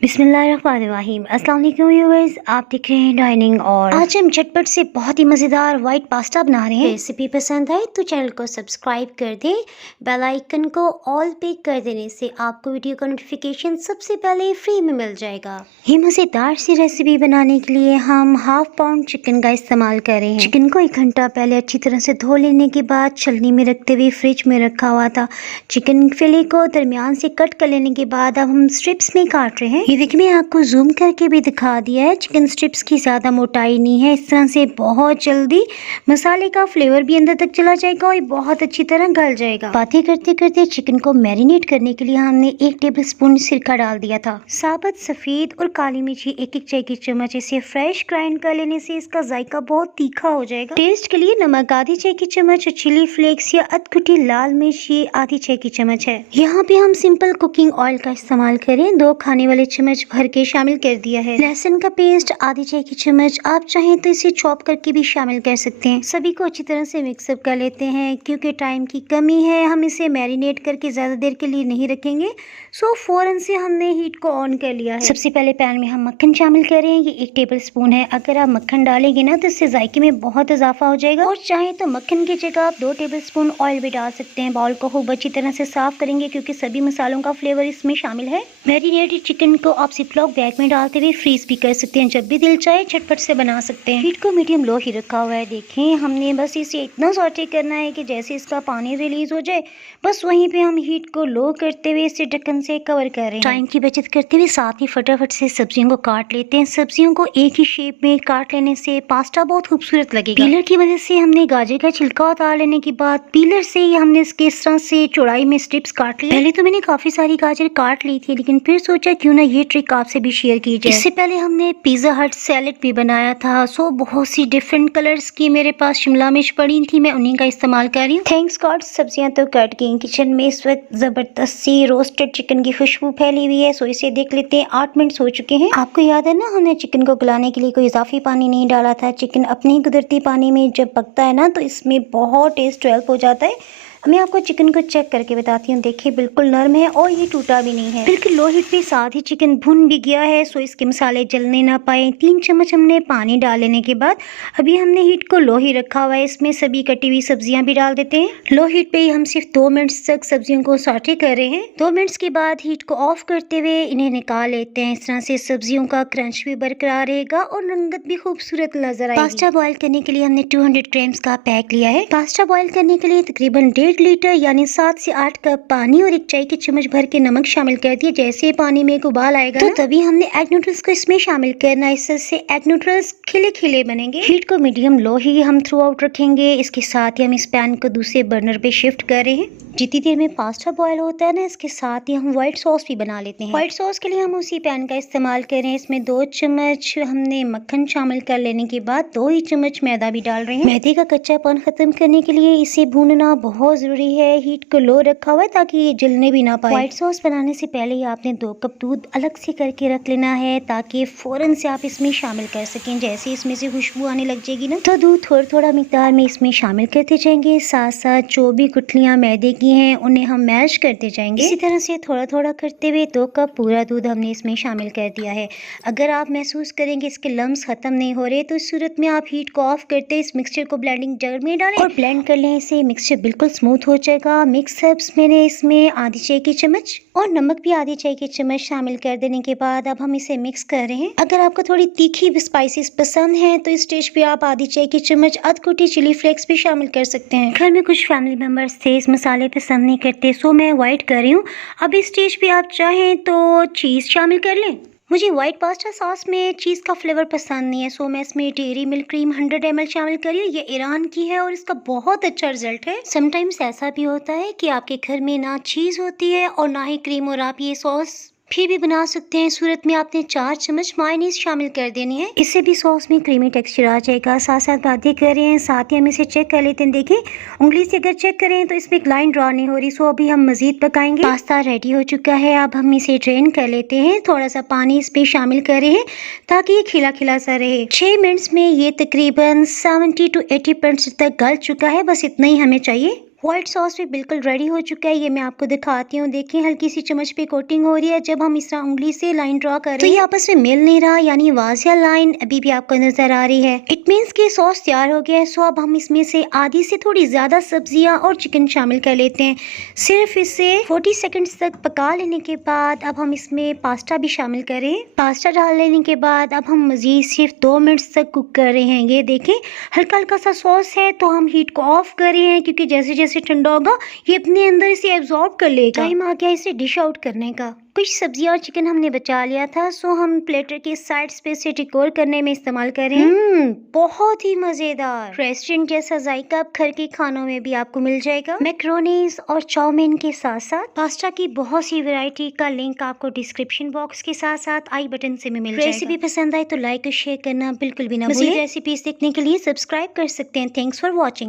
बिस्मिल्लाहिर्रहमानिर्रहीम। अस्सलाम वालेकुम व्यूअर्स, आप देख रहे हैं डाइनिंग। और आज हम झटपट से बहुत ही मज़ेदार वाइट पास्ता बना रहे हैं। रेसिपी पसंद आए तो चैनल को सब्सक्राइब कर दें, बेल आइकन को ऑल पे कर देने से आपको वीडियो का नोटिफिकेशन सबसे पहले फ्री में मिल जाएगा। ये मज़ेदार सी रेसिपी बनाने के लिए हम हाफ पाउंड चिकन का इस्तेमाल कर रहे हैं। चिकन को 1 घंटा पहले अच्छी तरह से धो लेने के बाद छलनी में रखते हुए फ्रिज में रखा हुआ था। चिकन फिले को दरमियान से कट कर लेने के बाद अब हम स्ट्रिप्स में काट रहे हैं। ये देखिए, मैं आपको जूम करके भी दिखा दिया है। चिकन स्ट्रिप्स की ज़्यादा मोटाई नहीं है। इस तरह से बहुत जल्दी मसाले का फ्लेवर भी अंदर तक चला जाएगा और बहुत अच्छी तरह गल जाएगा। बातें करते करते चिकन को मैरिनेट करने के लिए हमने 1 टेबलस्पून सिरका डाल दिया था। साबुत सफ़ेद और काली मिर्ची 1-1 चाय की चम्मच इसे फ्रेश ग्राइंड कर लेने से इसका जायका बहुत तीखा हो जाएगा। टेस्ट के लिए नमक आधी चाय की चम्मच, चिली फ्लेक्स या अधकुटी लाल मिर्च ये आधी चाय की चम्मच है। यहाँ पे हम सिंपल कुकिंग ऑयल का इस्तेमाल करें, 2 खाने वाले चम्मच भर के शामिल कर दिया है। लहसुन का पेस्ट आधी चाय की चम्मच, आप चाहें तो इसे चॉप करके भी शामिल कर सकते हैं। सभी को अच्छी तरह से मिक्सअप कर लेते हैं। क्योंकि टाइम की कमी है, हम इसे मैरिनेट करके ज़्यादा देर के लिए नहीं रखेंगे, सो फौरन से हमने हीट को ऑन कर लिया है। सबसे पहले पैन में हम मक्खन शामिल करें। ये 1 टेबलस्पून है। अगर आप मक्खन डालेंगे ना तो इससे जायके में बहुत इजाफा हो जाएगा। और चाहे तो मक्खन की जगह आप 2 टेबलस्पून ऑयल भी डाल सकते हैं। बाउल को खूब अच्छी तरह से साफ करेंगे क्योंकि सभी मसालों का फ्लेवर इसमें शामिल है। मैरिनेटेड चिकन को आप जिपलॉक बैग में डालते हुए फ्रीज भी कर सकते हैं। जब भी दिल चाहे झटपट से बना सकते हैं। हीट को मीडियम लो ही रखा हुआ है। देखें, हमने बस इसे इतना सॉटे करना है कि जैसे इसका पानी रिलीज हो जाए, बस वहीं पे हम हीट को लो करते हुए इसे ढक्कन से कवर कर रहे हैं। टाइम की बचत करते हुए साथ ही फटाफट से सब्जियों को काट लेते हैं। सब्जियों को एक ही शेप में काट लेने से पास्ता बहुत खूबसूरत लगेगा। पीलर की मदद से हमने गाजर का छिलका उतार लेने के बाद पीलर से ही हमने इसके इस तरह से चौड़ाई में स्ट्रिप्स काट लिए। पहले तो मैंने काफी सारी गाजर काट ली थी, लेकिन फिर सोचा क्यों ना ये ट्रिक आपसे भी शेयर की जाए। इससे पहले हमने पिज्जा हट सैलेड भी बनाया था। सो बहुत सी डिफरेंट कलर्स की मेरे पास शिमला मिर्च पड़ी थी, मैं उन्हीं का इस्तेमाल कर रही हूँ। थैंक्स गॉड सब्जियां तो कट गई। किचन में इस वक्त जबरदस्त सी रोस्टेड चिकन की खुशबू फैली हुई है। सो इसे देख लेते हैं। 8 मिनट हो चुके हैं। आपको याद है ना, हमने चिकन को गलाने के लिए कोई इजाफी पानी नहीं डाला था। चिकन अपने ही कुदरती पानी में जब पकता है ना तो इसमें बहुत टेस्ट डेवलप हो जाता है। मैं आपको चिकन को चेक करके बताती हूँ। देखिए, बिल्कुल नरम है और ये टूटा भी नहीं है। बिल्कुल लो हीट पे साथ ही चिकन भुन भी गया है। सो इसके मसाले जलने ना पाए। 3 चम्मच हमने पानी डाल लेने के बाद अभी हमने हीट को लो ही रखा हुआ है। इसमें सभी कटी हुई सब्जियां भी डाल देते हैं। लो हीट पे ही हम सिर्फ 2 मिनट तक सब्जियों को सॉटे कर रहे हैं। 2 मिनट के बाद हीट को ऑफ करते हुए इन्हें निकाल लेते हैं। इस तरह से सब्जियों का क्रंच भी बरकरार रहेगा और रंगत भी खूबसूरत नजर आएगी। पास्ता बॉयल करने के लिए हमने 200 ग्राम्स का पैक लिया है। पास्ता बॉयल करने के लिए तकरीबन 1.5 लीटर यानी 7 से 8 कप पानी और 1 चाय की चम्मच भर के नमक शामिल कर दिए। जैसे पानी में एक उबाल आएगा तो तभी हमने एग नूडल्स को इसमें शामिल करना है। इससे एग नूडल्स खिले खिले बनेंगे। हीट को मीडियम लो ही हम थ्रू आउट रखेंगे। इसके साथ ही हम इस पैन को दूसरे बर्नर पे शिफ्ट कर रहे हैं। जितनी देर में पास्ता बॉयल होता है ना, इसके साथ ही हम व्हाइट सॉस भी बना लेते हैं। व्हाइट सॉस के लिए हम उसी पैन का इस्तेमाल करें। इसमें 2 चम्मच हमने मक्खन शामिल कर लेने के बाद 2 ही चम्मच मैदा भी डाल रहे हैं। मैदे का कच्चापन खत्म करने के लिए इसे भूनना बहुत जरूरी है। हीट को लो रखा हुआ है ताकि ये जलने भी ना पाए। व्हाइट सॉस बनाने से पहले ही आपने 2 कप दूध अलग से करके रख लेना है ताकि फौरन से आप इसमें शामिल कर सकें। जैसे इसमें से खुशबू आने लग जाएगी ना, तो दूध थोड़ा थोड़ा मिकदार में इसमें शामिल करते जाएंगे। साथ साथ जो भी गुठलियां मैदे की हैं उन्हें हम मैश करते जाएंगे। इसी तरह से थोड़ा थोड़ा करते हुए 2 कप पूरा दूध हमने इसमें शामिल कर दिया है। अगर आप महसूस करेंगे इसके लम्स खत्म नहीं हो रहे तो इस सूरत में आप हीट को ऑफ करते इस मिक्सचर को ब्लेंडिंग जार में डालें और ब्लेंड कर लें। इसे मिक्सचर बिल्कुल स्मूथ हो जाएगा। मिक्स हर्ब्स मैंने इसमें आधी चाय की चम्मच और नमक भी आधी चाय की चम्मच शामिल कर देने के बाद अब हम इसे मिक्स कर रहे हैं। अगर आपको थोड़ी तीखी स्पाइसेस पसंद है तो इस स्टेज पे आप आधी चाय की चम्मच अधकुटी चिली फ्लेक्स भी शामिल कर सकते हैं। घर में कुछ फैमिली मेंबर्स थे इस मसाले पसंद नहीं करते, सो मैं अवॉइड कर रही हूँ। अब इस स्टेज पे आप चाहें तो चीज़ शामिल कर लें। मुझे व्हाइट पास्ता सॉस में चीज़ का फ्लेवर पसंद नहीं है, सो मैं इसमें डेयरी मिल्क क्रीम 100 ml शामिल करी। ये ईरान की है और इसका बहुत अच्छा रिजल्ट है। समटाइम्स ऐसा भी होता है कि आपके घर में ना चीज़ होती है और ना ही क्रीम, और आप ये सॉस फिर भी बना सकते हैं। सूरत में आपने 4 चम्मच मायोनीज शामिल कर देनी है। इससे भी सॉस में क्रीमी टेक्सचर आ जाएगा। साथ साथ बातें कर रहे हैं, साथ ही हम इसे चेक कर लेते हैं। देखिए, उंगली से अगर चेक करें तो इसमें एक लाइन ड्रॉ नहीं हो रही। सो अभी हम मजीद पकाएंगे। पास्ता रेडी हो चुका है। अब हम इसे ड्रेन कर लेते हैं। थोड़ा सा पानी इस पे शामिल कर रहे हैं ताकि ये खिला खिला सा रहे। 6 मिनट्स में ये तकरीबन 70 to 80% तक गल चुका है। बस इतना ही हमें चाहिए। व्हाइट सॉस भी बिल्कुल रेडी हो चुका है, ये मैं आपको दिखाती हूँ। देखिए हल्की सी चम्मच पे कोटिंग हो रही है। जब हम इस तरह उंगली से लाइन ड्रॉ करें तो ये आपस में मिल नहीं रहा, यानी वाजिया लाइन अभी भी आपको नजर आ रही है। इट मीन्स कि सॉस तैयार हो गया है। सो अब हम इसमें से आधी से थोड़ी ज्यादा सब्जियां और चिकन शामिल कर लेते हैं। सिर्फ इसे 40 सेकंड्स तक पका लेने के बाद अब हम इसमें पास्ता भी शामिल करें। पास्ता डाल लेने के बाद अब हम मजीद सिर्फ 2 मिनट्स तक कुक कर रहे हैं। ये देखें हल्का हल्का सा सॉस है, तो हम हीट को ऑफ कर रहे हैं क्योंकि जैसे जैसे ठंडा होगा ये अपने अंदर इसे एब्जॉर्ब कर लेगा। टाइम आ गया इसे डिश आउट करने का। कुछ सब्जियां और चिकन हमने बचा लिया था, सो हम प्लेटर के साइड्स पे से डेकोर करने में इस्तेमाल करें। बहुत ही मजेदार रेस्टोरेंट जैसा जायका अब घर के खानों में भी आपको मिल जाएगा। मैक्रोनीज और चाउमीन के साथ साथ पास्ता की बहुत सी वैरायटी का लिंक आपको डिस्क्रिप्शन बॉक्स के साथ साथ आई बटन से भी मिल जाएगा। रेसिपी पसंद आए तो लाइक और शेयर करना बिल्कुल भी ना भूलें। मज़ीद रेसिपीज देखने के लिए सब्सक्राइब कर सकते हैं। Thanks for watching.